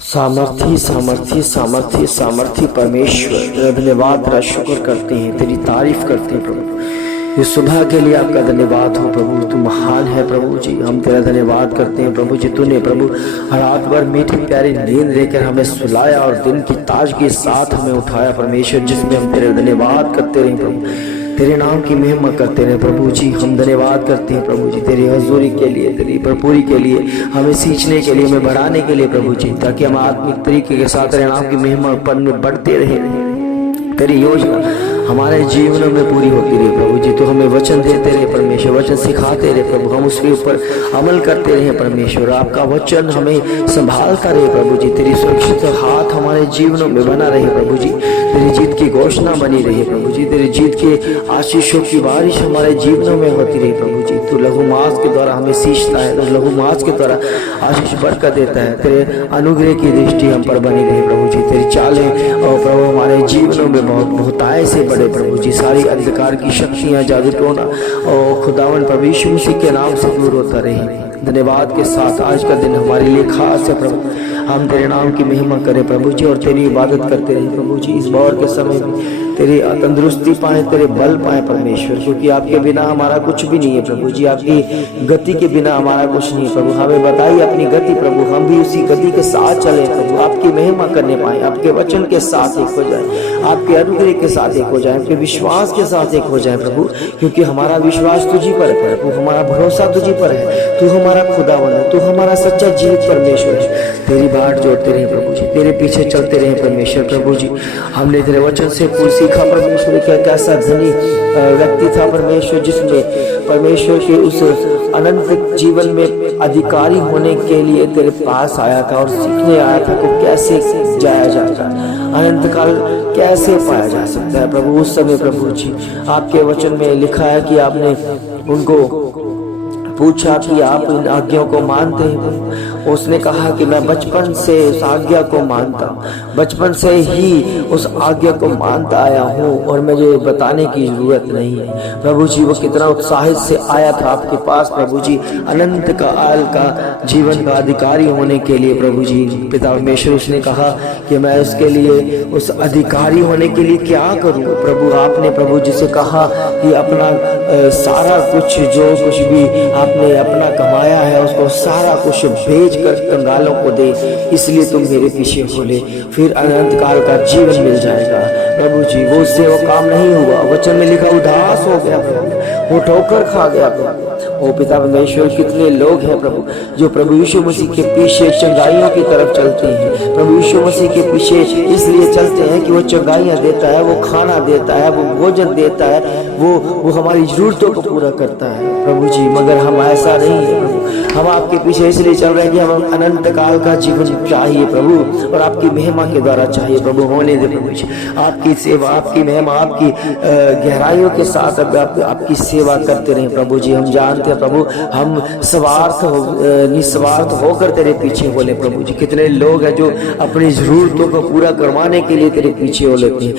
सामर्थी सामर्थी सामर्थी सामर्थी परमेश्वर, तेरा धन्यवाद, तेरा शुक्र करते हैं, तेरी तारीफ करते हैं प्रभु। ये सुबह के लिए आपका धन्यवाद हो प्रभु, तू महान है प्रभु जी। हम तेरा धन्यवाद करते हैं प्रभु जी, तूने प्रभु रात भर मीठी प्यारी नींद लेकर हमें सुलाया और दिन की ताज के साथ हमें उठाया परमेश्वर, जिसमें हम तेरा धन्यवाद करते रहे प्रभु। तेरे नाम की महिमा करते रहे प्रभु जी। हम धन्यवाद करते हैं प्रभु जी तेरी हजूरी के लिए, तेरी भरपूरी के लिए, हमें सींचने के लिए, हमें बढ़ाने के लिए प्रभु जी, ताकि हम आत्मिक तरीके के साथ तेरे नाम की महिमा पर में बढ़ते रहे। तेरी योजना हमारे जीवन में पूरी होती रहे प्रभु जी। तो हमें वचन देते रहे परमेश्वर, वचन सिखाते रहे प्रभु, हम उसके ऊपर अमल करते रहे परमेश्वर। आपका वचन हमें संभालता रहे प्रभु जी। तेरी सुरक्षित हाथ हमारे जीवनों में बना रहे प्रभु जी। तेरी जीत की घोषणा बनी रही प्रभु जी। तेरी जीत के आशीषों की बारिश हमारे जीवनों में होती रही प्रभु जी। तू लघु मास के द्वारा हमें सींचता है, तो लघु मास के द्वारा आशीष बरकत देता है। तेरे अनुग्रह की दृष्टि हम पर बनी रही प्रभु जी। तेरी चालें और प्रभु हमारे जीवनों में बहुतायत से बड़े प्रभु जी। सारी अंधकार की शक्तियां, जादू टोना और खुदावन प्रभु यीशु मसीह के नाम से दूर होता रहे। धन्यवाद के साथ आज का दिन हमारे लिए खास है प्रभु। हम तेरे नाम की महिमा करें प्रभु जी और तेरी इबादत करते रहे प्रभु जी। इस बार के समय में तेरी तंदुरुस्ती पाए, तेरे बल पाए परमेश्वर, क्योंकि आपके बिना हमारा कुछ भी नहीं है प्रभु जी। आपकी गति के बिना हमारा कुछ नहीं है प्रभु। हमें बताइए अपनी गति प्रभु, हम भी उसी गति के साथ चले प्रभु। आपकी महिमा करने पाए, आपके वचन के साथ एक हो जाए, आपके अनुग्रह के साथ एक हो जाए, आपके विश्वास के साथ एक हो जाए प्रभु, क्योंकि हमारा विश्वास तुझी पर है प्रभु, हमारा भरोसा तुझी पर है। तू हमारा खुदावन है, तू हमारा सच्चा जीवित परमेश्वर है। तेरी बाट जोड़ते रहे प्रभु जी, तेरे पीछे चलते रहे परमेश्वर प्रभु जी। हमने तेरे वचन से कुछ सीखा परमेश्वर। क्या कैसा धनी व्यक्ति था परमेश्वर, जिसने परमेश्वर के उस अनंत जीवन में अधिकारी होने के लिए तेरे पास आया था और सीखने आया था कि कैसे जाया जाता है, अनंत काल कैसे पाया जा सकता है प्रभु। उस समय प्रभु जी आपके वचन में लिखा है कि आपने उनको पूछा कि आप इन आज्ञाओं को मानते हैं। उसने कहा कि मैं बचपन से उस आज्ञा को मानता हूँ, बचपन से ही उस आज्ञा को मानता आया हूँ और मुझे बताने की जरूरत नहीं है प्रभु जी। वो कितना उत्साहित से आया था आपके पास प्रभु जी, अनंत काल का जीवन का अधिकारी होने के लिए प्रभु जी। पिता परमेश्वर उसने कहा कि मैं उसके लिए, उस अधिकारी होने के लिए क्या करूँ प्रभु। आपने प्रभु जी से कहा कि अपना सारा कुछ, जो कुछ भी आपने अपना कमाया है उसको सारा कुछ बेच कर कंगालों को दे, इसलिए तुम मेरे पीछे बोले, फिर अनंत काल का जीवन मिल जाएगा प्रभु जी। वो उससे वो काम नहीं हुआ, वचन में लिखा उदास हो गया प्रभु, वो ठोकर खा गया प्रभु। ओ पिता परमेश्वर, कितने लोग हैं प्रभु जो प्रभु यीशु मसीह के पीछे चंगाइयों की तरफ चलते हैं। प्रभु यीशु मसीह के पीछे इसलिए चलते हैं कि वो चंगाइयाँ देता है, वो खाना देता है, वो भोजन देता है, वो हमारी जरूरतों को पूरा करता है प्रभु जी। मगर हम ऐसा नहीं है प्रभु, हम आपके पीछे इसलिए चल रहे हैं कि हम अनंत काल का जीवन चाहिए प्रभु, और आपकी महिमा के द्वारा चाहिए प्रभु। होने दे प्रभु जी आपकी सेवा, आपकी महिमा, आपकी गहराइयों के साथ आपकी सेवा करते रहे प्रभु जी। हम जानते हैं प्रभु, हम निस्वार्थ होकर तेरे पीछे बोले प्रभु जी। कितने लोग हैं जो अपनी जरूरतों को पूरा करवाने के लिए तेरे पीछे हो लेते हैं,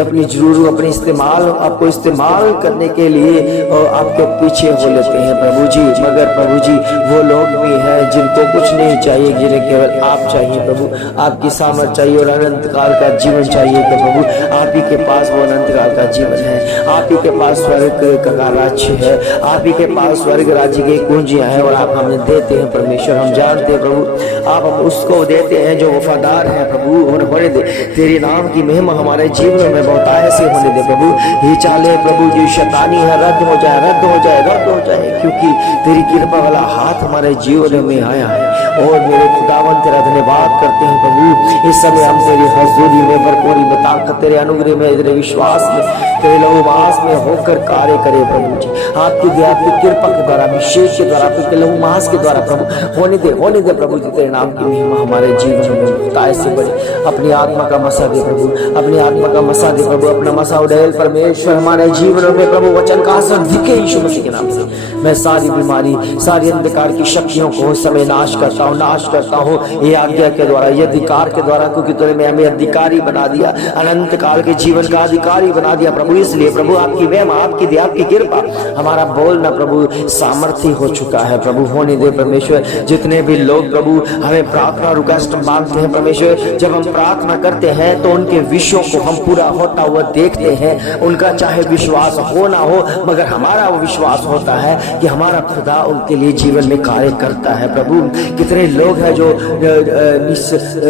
अपनी जरूरत, अपनी इस्तेमाल, आपको इस्तेमाल करने के लिए आपके पीछे हो लेते हैं प्रभु जी। मगर प्रभु जी वो लोग भी हैं जिनको कुछ नहीं चाहिए, जिन्हें केवल आप चाहिए प्रभु। आपकी सामर्थ चाहिए और अनंत काल का जीवन चाहिए कि प्रभु आप ही के पास वो अनंत काल का जीवन है, आप ही के पास स्वर्ग का राज्य है, आप ही के पास स्वर्ग राज्य की कुंजियां हैं और आप हमें देते हैं परमेश्वर। हम जानते हैं प्रभु आप हम उसको देते हैं जो वफादार है प्रभु। और होने दे तेरे नाम की महिमा हमारे जीवन में बहुत आय से होने दे प्रभु। ये चाले प्रभु जो शैतानी है रद्द हो जाए, रद्द हो जाए, रद्द हो जाए, क्योंकि तेरी कृपा वाला हाथ हमारे जीवन में आया है। और मेरे खुदावन तेरा धन्यवाद करते हैं प्रभु। इस समय हम तेरी हजूरी में भरपूरी में, ताकत तेरे अनुग्रह में, तेरे विश्वास में, तेरे लहूमास में होकर कार्य करे प्रभु जी। आपकी दया, आपकी कृपा के द्वारा, अभिषेक के द्वारा, आपके लहूमास के द्वारा प्रभु होने दे प्रभु जी। तेरे नाम की महिमा हमारे जीवन में ताय से बड़ी। अपनी आत्मा का मसा दे प्रभु, अपनी आत्मा का मसा दे प्रभु, अपना मसा उड़ेल परमेश्वर हमारे जीवन में प्रभु। वचन का असर दिखे यीशु मसीह के नाम से। मैं सारी बीमारी, सारी अंधकार की शक्तियों को समय नाश करता हूँ हूँ, नाश करता हूँ ये आज्ञा के द्वारा, ये अधिकार के द्वारा, क्योंकि तूने हमें अधिकारी बना दिया, अनंत काल के जीवन का अधिकारी बना दिया प्रभु। इसलिए प्रभु आपकी महिमा, आपकी दया, आपकी कृपा, हमारा बोलना प्रभु सामर्थ्य हो चुका है प्रभु। होने दे परमेश्वर, जितने भी लोग प्रभु हमें प्रार्थना रिक्वेस्ट मांगते हैं परमेश्वर, जब हम प्रार्थना करते हैं तो उनके विषयों को हम पूरा होता हुआ देखते हैं। उनका चाहे विश्वास हो ना हो, मगर हमारा वो विश्वास होता है कि हमारा खुदा उनके लिए जीवन में कार्य करता है प्रभु। कितने लोग हैं जो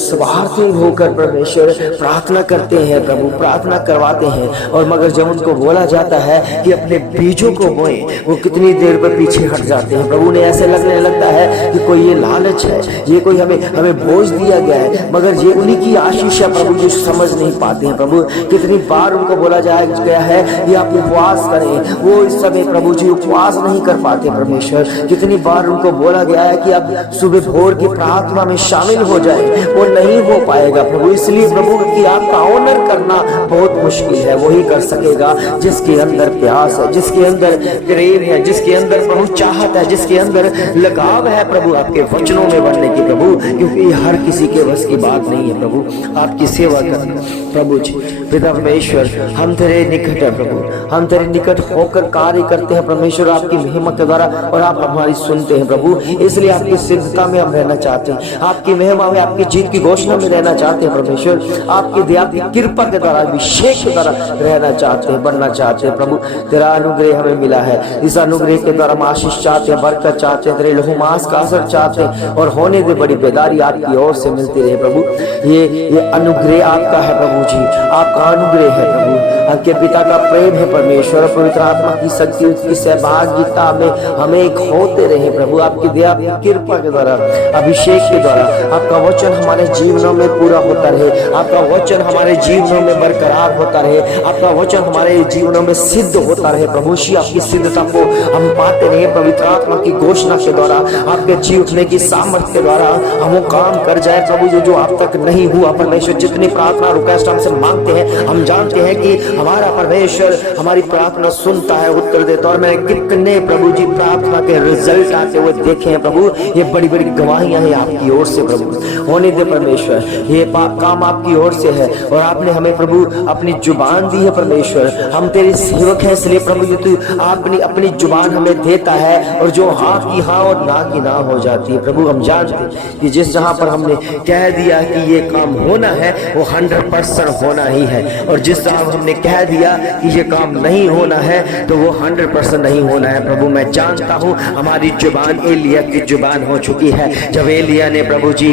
स्वार्थी होकर परमेश्वर प्रार्थना करते हैं प्रभु, प्रार्थना करवाते हैं, और मगर जब उनको बोला जाता है कि अपने बीजों को बोए, वो कितनी देर पर पीछे हट जाते हैं प्रभु। ने ऐसे लगने लगता है कि कोई ये लालच है, ये कोई हमें बोझ दिया गया है, मगर ये उन्हीं की आशीष है प्रभु, जो समझ नहीं पाते हैं प्रभु। कितनी बार उनको बोला गया है कि आप उपवास करें, वो इस समय प्रभु जी उपवास नहीं कर पाते परमेश्वर। कितनी बार उनको बोला गया है कि आप सुबह भोर की प्रार्थना में शामिल हो जाए, वो नहीं हो पाएगा प्रभु। इसलिए प्रभु कि आपका ऑनर करना बहुत मुश्किल है, वही कर सकेगा जिसके अंदर प्यास है, जिसके अंदर प्रेम है, जिसके अंदर प्रभु चाहत है, जिसके अंदर लगाव है प्रभु आपके वचनों में बनने की प्रभु। क्योंकि हर किसी के बस की बात नहीं है प्रभु आपकी सेवा करना प्रभु जी। पिता परमेश्वर, हम तेरे निकट है प्रभु, हम तेरे निकट होकर कार्य करते हैं परमेश्वर आपकी महिमा के द्वारा, और आप हमारी सुनते हैं प्रभु। इसलिए आपकी सिद्धता में हम रहना चाहते हैं, आपकी महिमा में, आपकी जीत की घोषणा में रहना चाहते हैं परमेश्वर। आपकी दया की कृपा के द्वारा, अभिषेक के द्वारा रहना चाहते हैं, बनना चाहते हैं प्रभु। तेरा अनुग्रह हमें मिला है, इस अनुग्रह के द्वारा हम आशीष चाहते हैं, बरकत चाहते हैं, तेरे लहू मांस का असर चाहते हैं, और होने दे बड़ी बेदारी आपकी ओर से मिलती रहे प्रभु। ये अनुग्रह आपका है प्रभु जी, आपका अनुग्रह है प्रभु। आपके पिता का प्रेम है परमेश्वर, पवित्र आत्मा की शक्ति, उसकी सहभागिता में हमें एक होते रहे प्रभु। आपकी दया, कृपा के द्वारा, अभिषेक के द्वारा आपका वचन हमारे जीवनों में पूरा होता रहे, आपका वचन हमारे जीवनों में बरकरार होता रहे, आपका वचन हमारे जीवनों में सिद्ध होता रहे प्रभु। श्री आपकी सिद्धता को हम पाते रहे पवित्र आत्मा की घोषणा के द्वारा, आपके जी उठने की सामर्थ्य के द्वारा हम वो काम कर जाए प्रभु जो आप तक नहीं हुआ परमेश्वर। जितनी प्रार्थना रिक्वेस्ट हमसे मांगते हैं, हम जानते हैं कि हमारा परमेश्वर हमारी प्रार्थना सुनता है, उत्तर देता है। और मैंने कितने प्रभु जी प्रार्थना के रिजल्ट आते हुए देखे हैं प्रभु, ये बड़ी बड़ी गवाहियां हैं आपकी ओर से प्रभु। होने दे परमेश्वर, ये काम आपकी ओर से है, और आपने हमें प्रभु अपनी जुबान दी है परमेश्वर। हम तेरे सेवक हैं, इसलिए प्रभु जी तू आपने अपनी जुबान हमें देता है, और जो हाँ की हाँ और ना की ना हो जाती है प्रभु। हम जानते कि जिस जहां पर हमने कह दिया कि ये काम होना है, वो 100% होना ही है, और जिस जहां हमने कह दिया कि ये काम नहीं होना है, तो वो 100% नहीं होना है प्रभु। मैं जानता हूँ हमारी जुबान एलिया की जुबान हो चुकी है। जब एलिया ने प्रभु जी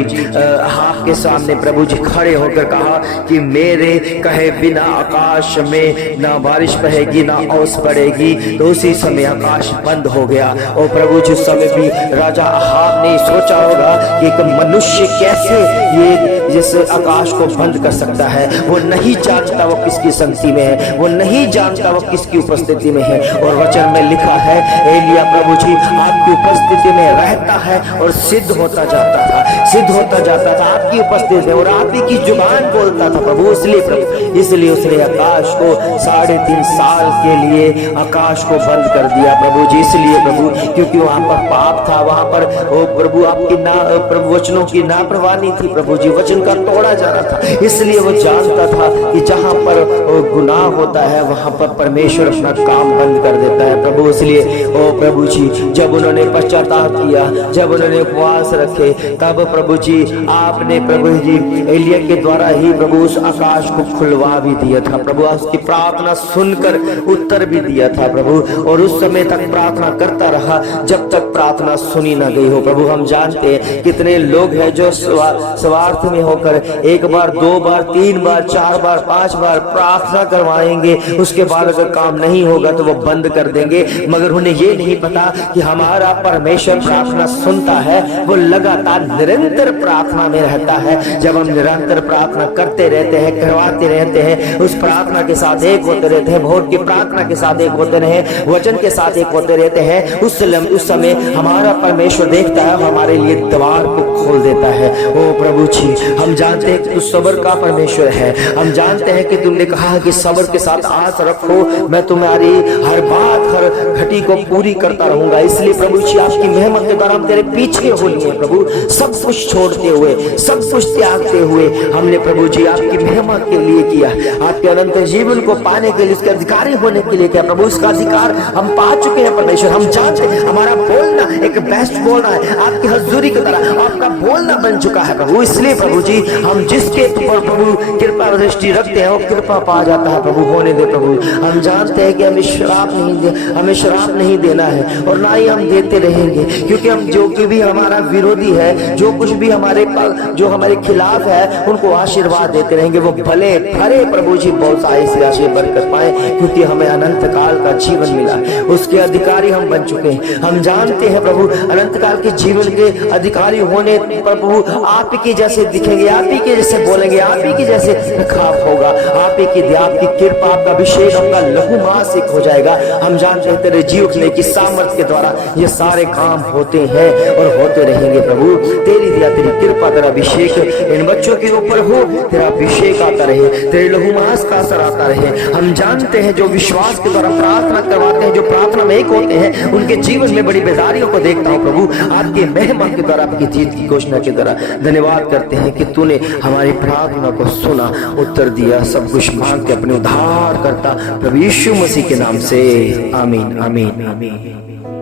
हाथ के सामने प्रभु जी खड़े होकर कहा कि मेरे कहे बिना आकाश में ना बारिश बहेगी ना ओस पड़ेगी, तो उसी समय आकाश बंद हो गया। और प्रभु जी उस समय भी राजा अहाब ने सोचा होगा कि एक मनुष्य कैसे ये जिस आकाश को बंद कर सकता है। वो नहीं जानता वो किसकी संगति में है, वो नहीं जानता वो किसकी उपस्थिति में है। और वचन में लिखा है एलिया प्रभु जी आपकी उपस्थिति में रहता है और सिद्ध होता जाता था, सिद्ध होता जाता था आपकी उपस्थिति में, और आप ही की जुबान बोलता था प्रभु। इसलिए प्रभु, इसलिए उसने आकाश को 3.5 साल के लिए आकाश को बंद कर दिया प्रभु जी। इसलिए प्रभु, क्योंकि वहां पर पाप था, वहां पर ओ प्रभु आपकी ना प्रभु वचनों की नापरवाही थी प्रभु जी, वचन का तोड़ा जा रहा था। इसलिए वो जानता था कि जहां पर गुनाह होता है वहां पर परमेश्वर अपना काम बंद कर देता है प्रभु। इसलिए ओ प्रभु जी जब उन्होंने पश्चाताप किया, जब उन्होंने उपवास रखे, तब प्रभु जी आपने प्रभु जी एलिया के द्वारा ही प्रभु उस आकाश को खुलवा भी दिया था प्रभु। उसकी प्रार्थना सुनकर उत्तर भी दिया था प्रभु, और उस समय तक प्रार्थना करता रहा जब तक प्रार्थना सुनी ना गई हो प्रभु। हम जानते हैं कितने लोग हैं जो स्वार्थ में होकर 1 बार 2 बार 3 बार 4 बार 5 बार प्रार्थना करवाएंगे, उसके बाद अगर काम नहीं होगा तो वो बंद कर देंगे। मगर उन्हें ये नहीं पता कि हमारा परमेश्वर प्रार्थना सुनता है, वो लगातार निरंतर प्रार्थना में रहता है। जब हम निरंतर प्रार्थना करते रहते हैं, करवाते रहते हैं, उस प्रार्थना के साथ एक होते रहते हैं, भोर की प्रार्थना के साथ एक होते रहे, वचन के साथ एक होते रहते हैं, उस समय हमारा परमेश्वर देखता है, हमारे लिए द्वार को खोल देता है। ओ प्रभु जी, हम जानते हैं कि तू सब्र का परमेश्वर है। हम जानते हैं कि तुमने कहा कि सब्र के साथ आस रखो, मैं तुम्हारी हर बात, हर घटी को पूरी करता रहूंगा। इसलिए प्रभु जी, आपकी मेहनत के द्वारा हम तेरे पीछे हो लिए प्रभु, सब कुछ छोड़ते हुए, सब कुछ त्यागते हुए हमने प्रभु जी आपकी मेहनत के लिए किया, आपके अनंत जीवन को पाने के लिए, उसके अधिकारी होने के लिए किया प्रभु। उसका अधिकार हम पा चुके हैं परमेश्वर। हम जानते हैं हमारा बोलना एक बेस्ट बोलना है, आपकी हजूरी की तरह आपका बोलना बन चुका है प्रभु। इसलिए प्रभु जी, हम जिसके ऊपर प्रभु कृपा दृष्टि रखते हैं वो कृपा पा जाता है प्रभु। होने दे प्रभु। हम जानते हैं कि हमें श्राप नहीं देना है और ना ही हम देते रहेंगे, क्योंकि हम जो भी हमारा विरोधी है, जो कुछ भी जो हमारे खिलाफ है, उनको आशीर्वाद देते रहेंगे। वो भले भरे प्रभु जी बहुत सारी से आशीर्वाद बरकत पाए, क्योंकि हमें अनंत काल का जीवन मिला, उसके अधिकारी हम बन चुके हैं। हम जानते हैं प्रभु, अनंत काल के जीवन के अधिकारी होने पर प्रभु आप ही के जैसे दिखेंगे, आप ही के जैसे बोलेंगे, आप ही के जैसे खाप होगा, आप ही की आपकी कृपा, आपका अभिषेक, आपका लहू मासिक हो जाएगा। हम जानते हैं तेरे जी उठने की सामर्थ्य के द्वारा ये सारे काम होते हैं और होते रहेंगे प्रभु। तेरी दया, तेरी कृपा, तेरा अभिषेक इन बच्चों के ऊपर हो, तेरा अभिषेक आता रहे, तेरे लहू मास का असर आता रहे। हम जानते हैं जो विश्वास के द्वारा प्रार्थना करवाते हैं, जो प्रार्थना में एक होते हैं, उनके जीवन में बड़ी बेदारियों को देखता हूँ प्रभु। आपके महिमा के द्वारा, आपकी जीत की घोषणा के द्वारा धन्यवाद करते हैं कि तूने हमारी प्रार्थना को सुना, उत्तर दिया। सब कुछ मांग के अपने उद्धार करता प्रभु यीशु मसीह के नाम से आमीन, आमीन, आमीन।